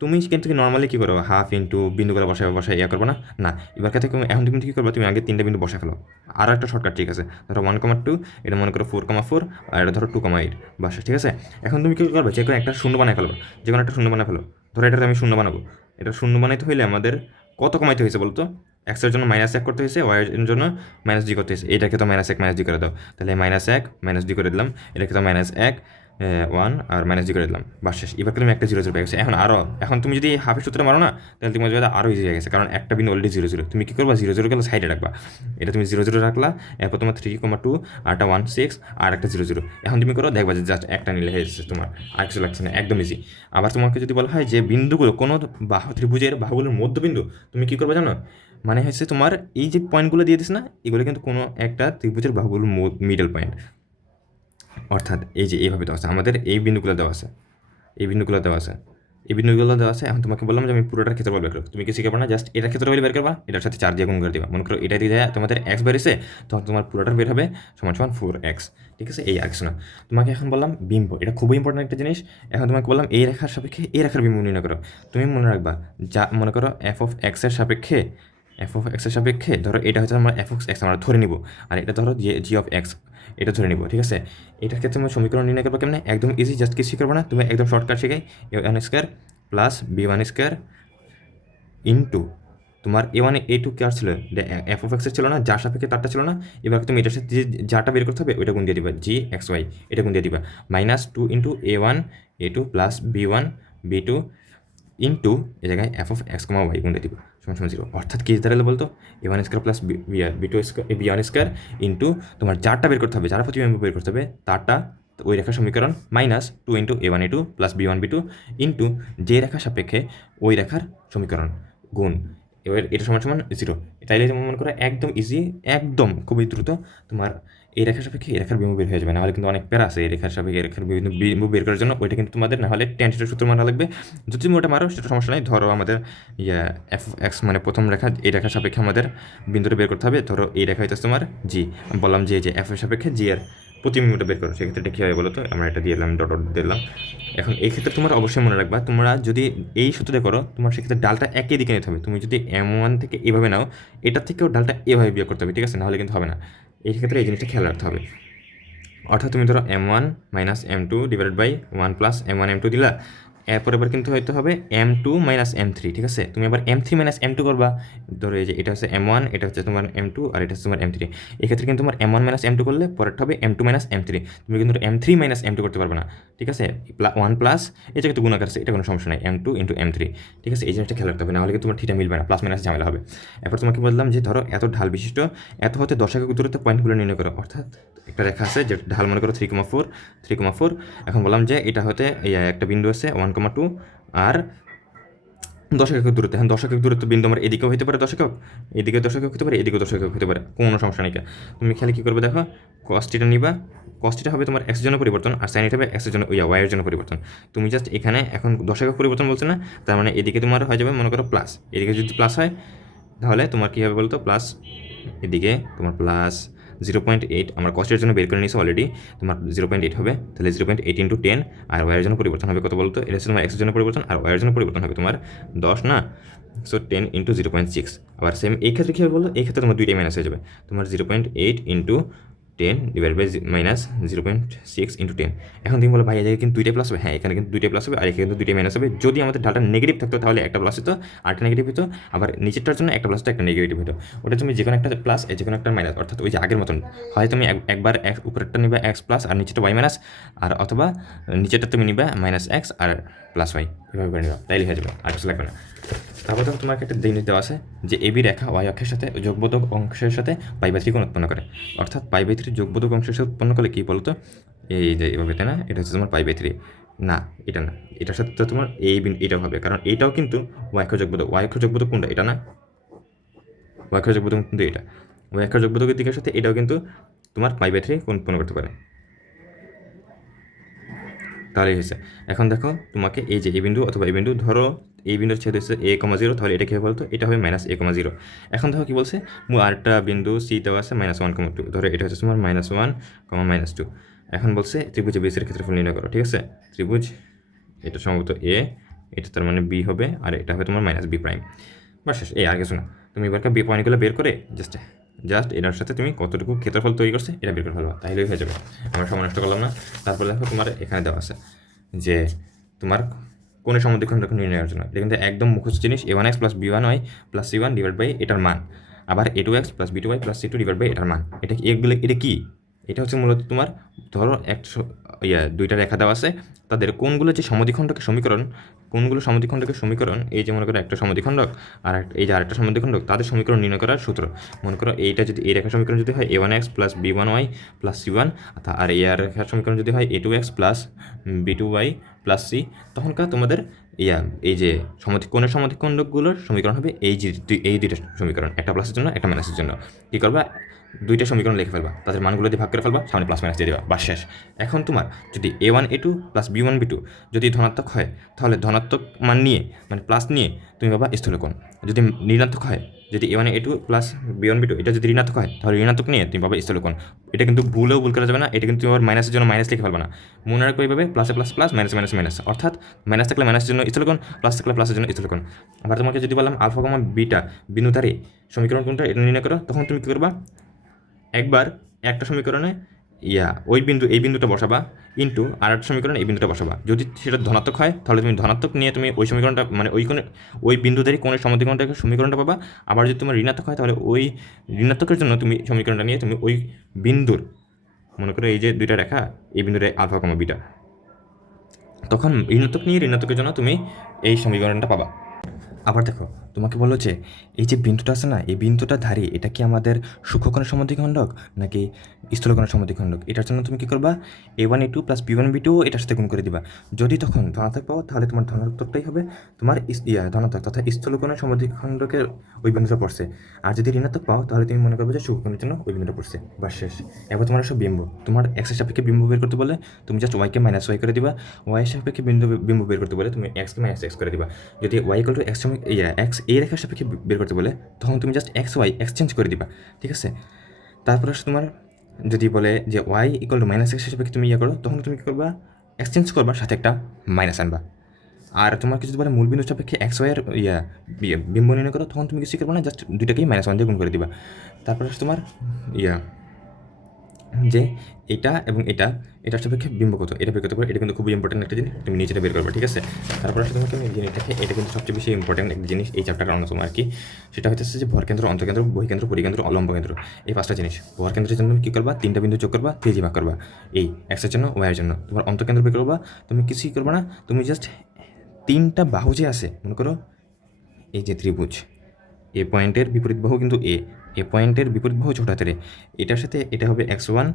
তুমি কিন্তু নর্মালি কী করো, হাফ ইন্টু বিন্দুগুলো বসায় ইয়া করবো না। না, এবার ক্ষেত্রে এখন তুমি কী করবো, তুমি আগে 3টা বিন্দু বসা ফেলো। আরও একটা শর্টকাট ঠিক আছে, ধরো 1,2, এটা মনে করো 4,4, আর এটা ধরো 2,8 বাসা, ঠিক আছে। এখন তুমি কী করবে, যে কোনো একটা শূন্য বানায় ফেলো, যে কোনো একটা শূন্য বানায় ফেলো। ধরো এটাতে আমি শূন্য বানাবো, এটা শূন্য বানাইতে হইলে আমাদের কত কমাইতে হয়েছে বলতো? এক্সের জন্য -1 করতে হয়েছে, ওয়াই এর জন্য -2 করতে হয়েছে। এটাকে তো -1 -2 করে দাও, তাহলে -1 -2 করে দিলাম, এটাকে তো -1 1 আর -2 করে দিলাম, বাস শেষ। এবার তুমি একটা 0 0 পেয়ে গেছে। এখন তুমি যদি হাফের সূত্রে মারো না, তাহলে তোমার জায়গায় আরও ইজি হয়ে গেছে, কারণ একটা বিন্দু অলরেডি 0 0। তুমি কী করবা, 0 0 গেলে সাইডে রাখবা, এটা তুমি 0 0 রাখলা, এরপর তোমার 3,2 আর একটা 1 6 আর একটা 0 0। এখন তুমি করো, দেখবা যে জাস্ট একটা নিলে হয়ে যাচ্ছে তোমার, আর কিছু লাগছে না, একদম ইজি। আবার তোমাকে যদি বলা হয় যে বিন্দুগুলো কোনো বাহু ত্রিভুজের বাহুগুলোর মধ্যবিন্দু, তুমি কী করবে জানো, মানে হচ্ছে তোমার এই যে পয়েন্টগুলো দিয়ে দিস না, এগুলো কিন্তু কোনো একটা ত্রিভুজের বাহুগুলোর মিডল পয়েন্ট। অর্থাৎ এই যে এইভাবে দেওয়া আছে, আমাদের এই বিন্দুগুলো দেওয়া আছে, এই বিন্দুগুলো দেওয়া আছে, এই বিন্দুগুলো দেওয়া আছে। এখন তোমাকে বললাম যে আমি পুরোটার ক্ষেত্রফল বের করবো, তুমি কি শিখে পারো না, জাস্ট এটার ক্ষেত্রফল বের করবা, এটার সাথে 4 দিয়ে গুণ করে দিবা। মনে করো এটা দিয়ে তোমাদের x বেরিয়েছে, তখন তোমার পুরোটার বের হবে সমান সমান 4x, ঠিক আছে। এই আর কিছু না। তোমাকে এখন বললাম বিম্ব, এটা খুবই ইম্পর্টেন্ট একটা জিনিস। এখন তোমাকে বললাম এই রেখার সাপেক্ষে এই রেখার বিম্ব নির্ণয় করো। তুমি মনে রাখবা, যা মনে করো f(x) এর সাপেক্ষে, f(x) এর সাপেক্ষে ধরো এটা হচ্ছে আমরা f(x) আমরা ধরে নিব, আর এটা ধরো g(x) এটা ধরে নিব, ঠিক আছে। এটার ক্ষেত্রে আমরা সমীকরণ নির্ণয় করবো কেমনে, একদম ইজি, জাস্ট কিছু করবো না, তুমি একদম শর্টকাট শিখাই, a1² প্লাস b1² ইন্টু তোমার a1 a2 কার ছিল, f(x) এর ছিল না, যার সাপেক্ষে তারটা ছিল না। এবার তুমি এটার সাথে যাটা বের করতে হবে ওইটা গুণ দিয়ে দিবা, gxy এটা গুণ দিয়ে দিবা, -2 into a1 a2 plus b1 b2 into এই জায়গায় f(x, y) গুণ দিয়ে দিবা সমান সমান 0। অর্থাৎ কি দাঁড়ালো বলতো, a1² প্লাস b2² ইন্টু তোমার যারটা বের করতে হবে, যারা প্রতিবিম্ব বের করতে হবে তারটা, ওই রেখার সমীকরণ -2 into a1 a2 plus b1 b2 into যে রেখার সাপেক্ষে ওই রেখার সমীকরণ গুণ, এবার এটা সমান সমান 0। তাইলে তুমি মনে করো একদম ইজি, একদম খুবই দ্রুত তোমার এই রেখার সাপেক্ষে এই রেখার বিম্ব বের হয়ে যাবে। নাহলে কিন্তু অনেক প্যারা আছে এই রেখার সাপেক্ষে এই রেখার বিম্ব বের করার জন্য, ওইটা কিন্তু তোমাদের নাহলে tan θ সূত্র মারা লাগবে। যদি তুমি ওটা মারো সেটা সমস্যা নেই। ধরো আমাদের f(x) মানে প্রথম রেখা, এই রেখার সাপেক্ষে আমাদের বিন্দুটা বের করতে হবে। ধরো এই রেখা হইতেছে তোমার g, বললাম যে f এর সাপেক্ষে g এর প্রতিবিম্বটা বের করো, সেক্ষেত্রে এটা কী হবে বলো তো, আমরা এটা দিয়ে দিলাম, ডট দিলাম। এখন এই ক্ষেত্রে তোমরা অবশ্যই মনে রাখবা, তোমরা যদি এই সূত্রে করো তোমার সেক্ষেত্রে ডালটা একই দিকে নিতে হবে। তুমি যদি m1 থেকে এভাবে নাও, এটার থেকেও ডালটা এভাবে বিয়োগ করতে হবে, ঠিক আছে, নাহলে কিন্তু হবে না। এই ক্ষেত্রে এই জিনিসটা খেয়াল রাখতে হবে। অর্থাৎ তুমি ধরো m1 minus m2 divided by 1 plus m1 m2 দিলা, এরপর এবার কিন্তু হয়তো হবে m2 মাইনাস m3, ঠিক আছে। তুমি আবার m3 মাইনাস m2 করবা, ধরো এই যে এটা হচ্ছে m1, এটা হচ্ছে তোমার m2 আর এটা হচ্ছে তোমার m3। এক্ষেত্রে কিন্তু তোমার m1 মাইনাস m2 করলে পরেরটা হবে m2 মাইনাস m3। তুমি কিন্তু m3 মাইনাস m2 করতে পারবে না, ঠিক আছে। 1 প্লাস এই জায়গায় তো গুণাকার আছে, এটা কোনো সমস্যা নাই, m2 ইন্টু m3, ঠিক আছে। এই জিনিসটা খেয়াল রাখতে হবে, নাহলে কিন্তু তোমার থিটা মিলবে না, প্লাস মাইনাস ঝামেলা হবে। এরপর তোমাকে বললাম যে ধরো এত ঢাল বিশিষ্ট এত হতে 10 একক দূরত্বে পয়েন্টগুলো নির্ণয় করো। অর্থাৎ একটা রেখা আছে যে ঢাল মনে করো 3,4। এখন বললাম যে এটা হতে এই একটা বিন্দু আছে 1,2 আর 10 একক দূরত্বে। এখন 10 একক দূরত্ব বিন্দু আমার এদিকেও হতে পারে 10 একক, এদিকে 10 একক হতে পারে, এদিকেও 10 একক হতে পারে, কোনো সমস্যা নেই। তুমি খালি কী করবে দেখো, কস্টিটা নিবা, কস্টিটা হবে তোমার এক্সের জন্য পরিবর্তন, আর সাইন হবে এক্সের জন্য ওয়াই এর জন্য পরিবর্তন। তুমি জাস্ট এখানে এখন 10 একক পরিবর্তন বলছে না, তার মানে এদিকে তোমার হয়ে যাবে মনে করো প্লাস, এদিকে যদি প্লাস হয় তাহলে তোমার কী হবে বলতো, প্লাস, এদিকে তোমার প্লাস 0.8, আমার কস্টের জন্য বের করে নিয়েছি অলরেডি, তোমার 0.8 হবে, তাহলে 0.8 ইন্টু 10, আর ওয়াইয়ের জন্য পরিবর্তন হবে কত বলতো, এটা হচ্ছে তোমার এক্সের জন্য পরিবর্তন, আর ওয়াইয়ের জন্য পরিবর্তন হবে তোমার 10 না, সো 10 ইন্টু 0.6। আবার সেম এই ক্ষেত্রে কী হবে বলতো, এই ক্ষেত্রে তোমার দুইটাই মাইনাস হয়ে যাবে, তোমার 0.8 into 10 divide by minus 0.6 into 10। এখন তুমি বলো ভাই এখানে কিন্তু দুইটাই প্লাস হবে, হ্যাঁ এখানে কিন্তু দুইটাই প্লাস হবে, আর এখানে কিন্তু দুইটাই মাইনাস হবে। যদি আমাদের ঢালটা নেগেটিভ থাকতো তাহলে একটা প্লাস হতো, আরেকটা নেগেটিভ হতো, আবার নিচেরটার জন্য একটা প্লাস হতো, একটা নেগেটিভ হতো। ওটা তুমি যে কোনো একটা প্লাস, যে কোনো একটা মাইনাস, অর্থাৎ ওই যে আগের মতন হয়, তুমি একবার উপরেরটা নিবে এক্স প্লাস আর নিচেরটা ওয়াই মাইনাস, আর অথবা নিচেরটা তুমি নিবে মাইনাস এক্স আর প্লাস ওয়াই, এভাবে করে নিবা, তাইলে হয়ে যাবে, আর কিছু লাগবে না। তারপর দেখো তোমাকে একটা জিনিস দেওয়া আছে যে এবি রেখা ওয়াই অক্ষের সাথে যোগবোধক অংশের সাথে পাই/3 কোণ উৎপন্ন করে। অর্থাৎ পাই/3 যোগবোধক অংশের সাথে উৎপন্ন করলে কী বলতো, এই যে এভাবে, তাই না, এটা হচ্ছে তোমার পাই/3, না এটা না, এটার সাথে তো তোমার এটাও হবে, কারণ এইটাও কিন্তু ওয়াই অক্ষ যোগবোধক, ওয়াই অক্ষ যোগবোধক কোনটা, এটা না, ওয়াই অক্ষ যোগবোধক কিন্তু এটা, ওয়াই অক্ষ যোগবোধকের দিকের সাথে এটাও কিন্তু তোমার পাই/3 কোণ উৎপন্ন করতে পারে, তাহলেই হয়েছে। এখন দেখো তোমাকে এই যে এই বিন্দু অথবা এই বিন্দু, ধরো এই বিন্দুর ছেদ হচ্ছে a,0, তাহলে এটা কী হবে বলতো, এটা হবে -a,0। এখন দেখো কী বলছে, আরেকটা বিন্দু সি দেওয়া আছে -1,2, ধরো এটা হচ্ছে তোমার -1, -2। এখন বলছে ত্রিভুজ বেসের ক্ষেত্রফল নির্ণয় করো, ঠিক আছে। ত্রিভুজ এটা সম্ভবত এ এটা তার মানে বি হবে, আর এটা হবে তোমার মাইনাস বি প্রাইম। বা শেষ, এই আর কিছু না। তুমি এবার বি পয়েন্টগুলো বের করে জাস্ট জাস্ট এটার সাথে তুমি কতটুকু ক্ষেত্রফল তৈরি করছে এটা বের করে ফেলবা, তাহলেই হয়ে যাবে। আমরা সময় নষ্ট করলাম না। তারপর দেখো তোমার এখানে দেওয়া আছে যে তোমার কোণের সমদ্বিখণ্ডক নির্ণয়ের জন্য, এটা কিন্তু একদম মুখস্থ জিনিস। a1x plus b1y plus c1 divide by এটার মান, আবার a2x plus b2y plus c2 divide by এটার মান। এটা এগুলো এটা কি? এটা হচ্ছে মূলত তোমার ধরো দুইটা রেখা দেওয়া আছে, তাদের কোনগুলো যে সমদ্বিখণ্ডকের সমীকরণ, কোনগুলো সমদ্বিখণ্ডকের সমীকরণ, এই যে মনে করো একটা সমদ্বিখণ্ডক আর এই যে আরেকটা সমদ্বিখণ্ডক, তাদের সমীকরণ নির্ণয় করার সূত্র। মনে করো এইটা যদি এই রেখার সমীকরণ যদি হয় a1x plus b1y plus c1, আর এই রেখার সমীকরণ যদি হয় a2x plus b2y plus c, তখনকার তোমাদের এই যে কোণের সমদ্বিখণ্ডকগুলোর সমীকরণ হবে এই দুইটা সমীকরণ, একটা প্লাসের জন্য একটা মাইনাসের জন্য। কী করবা? দুইটা সমীকরণ লিখে ফেলবা, তাদের মানগুলো দিয়ে ভাগ করে ফেলবা, সামনে প্লাস মাইনাস দিয়ে দেবা, বা শেষ। এখন তোমার যদি a1 a2 plus b1 b2 যদি ধনাত্মক হয়, তাহলে ধনাত্মক মান নিয়ে মানে প্লাস নিয়ে তুমি পাবা স্থূলকোণ। যদি ঋণাত্মক হয়, যদি a1 a2 plus b1 b2 এটা যদি ঋণাত্মক হয়, তাহলে ঋণাত্মক নিয়ে তুমি পাবা স্থূলকোণ। এটা কিন্তু ভুল করা যাবে না, এটা কিন্তু আবার মাইনাসের জন্য মাইনাস লিখে ফেলবা না। মনে রাখবে এইভাবে, প্লাসে plus plus, minus minus minus, অর্থাৎ মাইনাস থাকলে মাইনাসের জন্য স্থূলকোণ, প্লাস থাকলে প্লাসের জন্য স্থূলকোণ। আবার তোমাকে যদি বললাম আলফা কমা বিটা বিন্দুধারী সমীকরণ কোনটা এটা নির্ণয় করো, তখন তুমি কী করবা? একবার একটা সমীকরণে এই বিন্দুটা বসাবা, ইন্টু আর একটা সমীকরণে এই বিন্দুটা বসাবা। যদি সেটা ধনাত্মক হয়, তাহলে তুমি ধনাত্মক নিয়ে তুমি ওই সমীকরণটা মানে ওই বিন্দুধারী কোণের সমদ্বিখণ্ডকের সমীকরণটা পাবা। আবার যদি তোমার ঋণাত্মক হয়, তাহলে ওই ঋণাত্মকের জন্য তুমি সমীকরণটা নিয়ে তুমি ওই বিন্দুর, মনে করো এই যে দুইটা রেখা, এই বিন্দুটা আলফা কমা বিটা, তখন ঋণাত্মক নিয়ে ঋণাত্মকের জন্য তুমি এই সমীকরণটা পাবা। আবার দেখো, তোমাকে বললো যে এই যে বিন্দুটা আছে না, এই বিন্দুটা ধারী, এটা কি আমাদের সূক্ষ্মকোণের সমদ্বিখণ্ডক নাকি স্থূলকোণের সমদ্বিখণ্ডক? এটার জন্য তুমি কী করবা? a1 a2 plus b1 b2 এটার সাথে গুণ করে দিবা। যদি তখন ধনাত্মক পাও, তাহলে তোমার ধনাত্মকটাই হবে তোমার ধনাত্মক তথা স্থূলকোণের সমদ্বিখণ্ডকের ওই বিন্দুটা পড়ছে। আর যদি ঋণাত্মক পাও, তাহলে তুমি মনে করবে যে সূক্ষ্মকোণের জন্য ওই বিন্দুটা পড়ছে, বা শেষ। এবার তোমার সব বিম্ব, তোমার এক্সের সাপেক্ষে বিম্ব বের করতে বলে তুমি জাস্ট ওয়াইকে মাইনাস ওয়াই করে দিবা, ওয়াইয়ের সাপেক্ষে বিম্ব বের করতে বলে তুমি এক্সকে মাইনাস এক্স করে দিবা। যদি y equal to x x এই রেখার সাপেক্ষে বের করতে বলে, তখন তুমি জাস্ট এক্স ওয়াই এক্সচেঞ্জ করে দিবা, ঠিক আছে? তারপরে তোমার যদি বলে যে ওয়াই ইকুয়াল টু মাইনাস এক্সের সাপেক্ষে তুমি করো, তখন তুমি কী করবা? এক্সচেঞ্জ করবা, সাথে একটা মাইনাস আনবা। আর তোমার কিছু বলে মূল বিন্দুর সাপেক্ষে এক্স ওয়াইয়ের বিম্ব নির্ণয় করো, তখন তুমি কিছু করবে না, জাস্ট দুইটাকেই -1 দিয়ে গুণ করে দিবা। তারপরে তোমার যে এটা এবং এটার সাপেক্ষে বিম্ব কত এটা বের করতে পারো। এটা কিন্তু খুবই ইম্পর্টেন্ট একটা জিনিস, তুমি নিচেটা বের করবে, ঠিক আছে? তারপরে তোমাকে আমি জিনিসটাকে, এটা কিন্তু সবচেয়ে বেশি ইম্পর্টেন্ট একটা জিনিস এই চ্যাপ্টারের অন্যতম আর কি। সেটা হচ্ছে যে ভরকেন্দ্র, অন্তঃকেন্দ্র, বহিকেন্দ্র, পরিকেন্দ্র, অলম্ব কেন্দ্র, এই 5টা জিনিস। ভরকেন্দ্রের জন্য তুমি কী করবা? 3টা বিন্দু যোগ করবা, 3 ভাগ করবা, এই এক্সের জন্য ওয়াইয়ের জন্য। তোমার অন্তঃকেন্দ্র বের করবা, তুমি কিছুই করবা না, তুমি জাস্ট 3টা বাহু যে আছে, মনে করো এই যে ত্রিভুজ, এ পয়েন্টের বিপরীত বাহু কিন্তু এ পয়েন্টের বিপরীত বাহু ছোট হাতের, এটার সাথে এটা হবে x1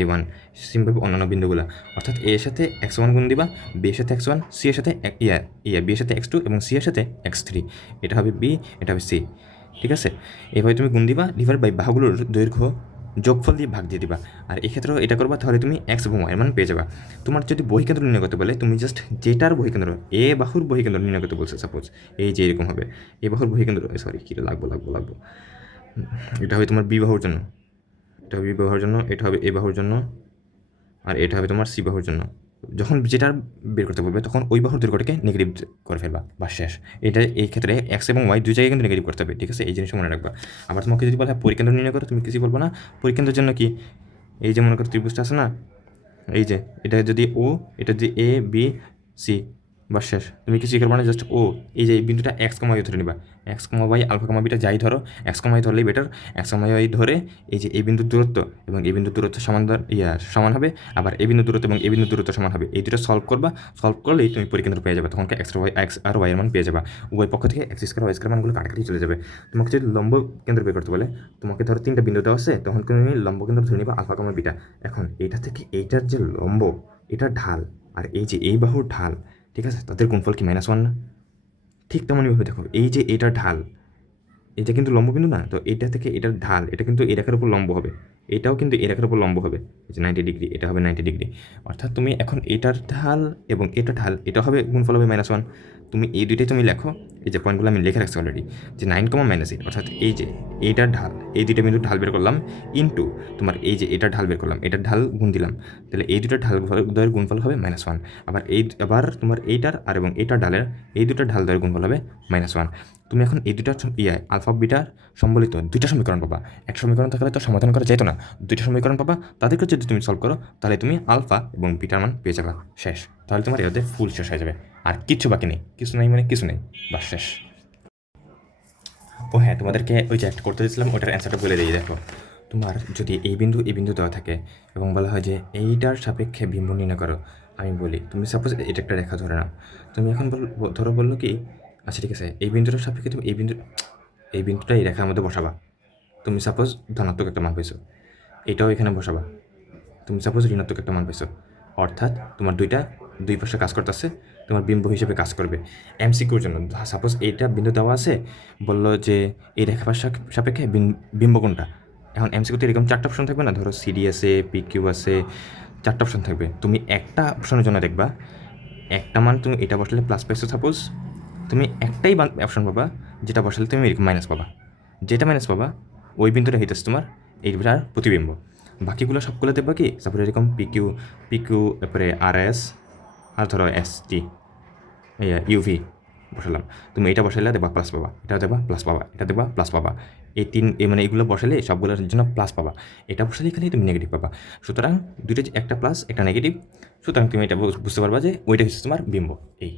y1, সিমভাবে অন্যান্য বিন্দুগুলো, অর্থাৎ এ এর সাথে x1 গুণ দিবা, বি এর সাথে x1, সি এর সাথে বি এর সাথে x2 এবং সি এর সাথে x3, এটা হবে বি, এটা হবে সি, ঠিক আছে? এভাবে তুমি গুণ দিবা, ডিভাইড বাই বাহুগুলোর দৈর্ঘ্য যোগফল দিয়ে ভাগ দিয়ে দিবা। আর এক্ষেত্রেও এটা করবা, তাহলে তুমি এক্স এবং ওয়াই মান পেয়ে যাবা। তোমার যদি বহিকেন্দ্র নির্ণয় করতে বলে, তুমি জাস্ট যেটার বহিকেন্দ্র, এ বাহুর বহিকেন্দ্র নির্ণয় করতে বলছে, সাপোজ এই যে এরকম হবে, এ বাহুর বহিকেন্দ্র, সরি কী লাগবো, এটা হবে তোমার বি বাহুর জন্য, এটা হবে বি বাহুর জন্য, এটা হবে এ বাহুর জন্য, আর এটা হবে তোমার সি বাহুর জন্য। যখন যেটা বের করতে বলবে, তখন ওই বাহুর দৈর্ঘ্যটাকে নেগেটিভ করে ফেলবা, বা শেষ। এটা এই ক্ষেত্রে এক্স এবং ওয়াই দুই জায়গায় কিন্তু নেগেটিভ করতে হবে, ঠিক আছে? এই জিনিসটা মনে রাখবা। আবার তোমাকে যদি বলা হয় পরিকেন্দ্র নির্ণয় করো, তুমি কিছুই বলবো না। পরিকেন্দ্রের জন্য কি, এই যে মনে করো ত্রিভুজটা আছে না, এই যে এটা যদি ও, এটা যদি এ বি সি, বা শেষ। তুমি কিছুই করবে না, জাস্ট ও এই যে এই বিন্দুটা এক্স কমা ওয়াই ধরে নিবা, এক্স কমা ওয়াই আলফা কমা বিটা যাই ধরো, এক্স কমা ওয়াই ধরলেই বেটার। এক্স কমা ওয়াই ধরে এই যে এই বিন্দুর দূরত্ব এবং এই বিন্দুর দূরত্ব সমান হবে, আবার এই বিন্দুর দূরত্ব এবং এই বিন্দুর দূরত্ব সমান হবে, এই দুটো সলভ করবা, সলভ করলেই তুমি পরিকেন্দ্র পেয়ে যাবে। তখন এক্স আর ওয়াই এর মান পেয়ে যাবা, উভয় পক্ষ থেকে এক্স স্কোয়ার ওয়াই স্কোয়ার মানগুলো কাটাকাটি চলে যাবে। তোমাকে যদি লম্ব কেন্দ্র বের করতে বলে, তোমাকে ধরো 3টা বিন্দু দেওয়া আছে, তখন তুমি লম্ব কেন্দ্র ধরে নিবা আলফা কমা বিটা। এখন এইটা থেকে এইটার যে লম্ব, এটার ঢাল, আর এই যে এই বাহুর ঢাল, ঠিক আছে, তাদের গুণফল কি -1 না? ঠিক তেমনইভাবে দেখো, এই যে এটার ঢাল, এটা কিন্তু লম্ব বিন্দু না, তো এটা থেকে এটার ঢাল, এটা কিন্তু এই রেখার উপর লম্ব হবে, এটাও কিন্তু এই রেখার উপর লম্ব হবে, এই যে 90 ডিগ্রি, এটা হবে 90 ডিগ্রি। অর্থাৎ তুমি এখন এটার ঢাল এবং এটা ঢাল, এটা হবে গুণফল হবে -1, তুমি এই দুইটাই তুমি লেখো, এই যে পয়েন্টগুলো আমি লিখে রাখছি অলরেডি, যে 9 কমা -8, অর্থাৎ এই যে এইটার ঢাল, এই দুইটা বিন্দুর ঢাল বের করলাম, ইন্টু তোমার এই যে এটার ঢাল বের করলাম, এটার ঢাল গুণ দিলাম, তাহলে এই দুটার ঢাল দ্বয়ের গুণফল হবে -1। আবার তোমার এইটার আর এবং এইটার ঢালের, এই দুটার ঢাল দ্বয়ের গুণফল হবে -1। তুমি এখন এই দুটার আলফা বিটার সম্বলিত দুইটা সমীকরণ পাবা। একটা সমীকরণ থাকলে তো সমাধান করা যেত না, দুইটা সমীকরণ পাবা, তাদেরকে যদি তুমি সলভ করো তাহলে তুমি আলফা এবং বিটার মান পেয়ে যাবা। শেষ। তাহলে তোমার এদের ফুল শেষ হয়ে যাবে, আর কিচ্ছু বাকি নেই, কিছু নেই মানে কিছু নেই, বাস শেষ। ও হ্যাঁ, তোমাদেরকে ওই যে একটা করতে দিয়েছিলাম ওটার অ্যান্সারটা বলে দিই। দেখো, তোমার যদি এই বিন্দু দেওয়া থাকে এবং বলা হয় যে এইটার সাপেক্ষে বিম্ব নির্ণয় করো, আমি বলি তুমি সাপোজ এটা একটা রেখা ধরে নাও, তুমি এখন ধরো বললো কি, আচ্ছা ঠিক আছে, এই বিন্দুটার সাপেক্ষে তুমি এই বিন্দুটা এই রেখার মধ্যে বসাবা। তুমি সাপোজ ধনাত্মক একটা মান পেয়েছো, এটাও এখানে বসাবা। তুমি সাপোজ ঋণাত্মক একটা মান পেয়েছো, অর্থাৎ তোমার দুই পাশে কাজ করতেছে, তোমার বিম্ব হিসেবে কাজ করবে। এমসিকিউর জন্য সাপোজ এইটা বিন্দু দেওয়া আছে, বললো যে এই রেখার সাপেক্ষে বিম্ব কোনটা। এখন এমসিকিউতে এরকম 4টা অপশন থাকবে না, ধরো সিডি আছে, পিকিউ আছে, 4টা অপশন থাকবে। তুমি একটা অপশনের জন্য দেখবা, একটা মান তুমি এটা বসালে প্লাস পাইছো সাপোজ, তুমি একটাই অপশন পাবা যেটা বসালে তুমি এরকম মাইনাস পাবা। যেটা মাইনাস পাবা ওই বিন্দুটা হইতেছে তোমার এইটার প্রতিবিম্ব। বাকিগুলো সবগুলো দেখবা কি, তারপরে এরকম পিকিউ তারপরে RS, আর ধরো ST, ইউভি বসালাম, তুমি এটা বসালে দেবা প্লাস পাবা, এটা দেবা প্লাস পাবা, এটা দেবা প্লাস পাবা। মানে এগুলো বসালে সবগুলোর জন্য প্লাস পাবা, এটা বসালে এখানেই তুমি নেগেটিভ পাবা। সুতরাং দুইটা, একটা প্লাস একটা নেগেটিভ, সুতরাং তুমি এটা বুঝতে পারবা যে ওইটা হচ্ছে তোমার বিম্ব। এই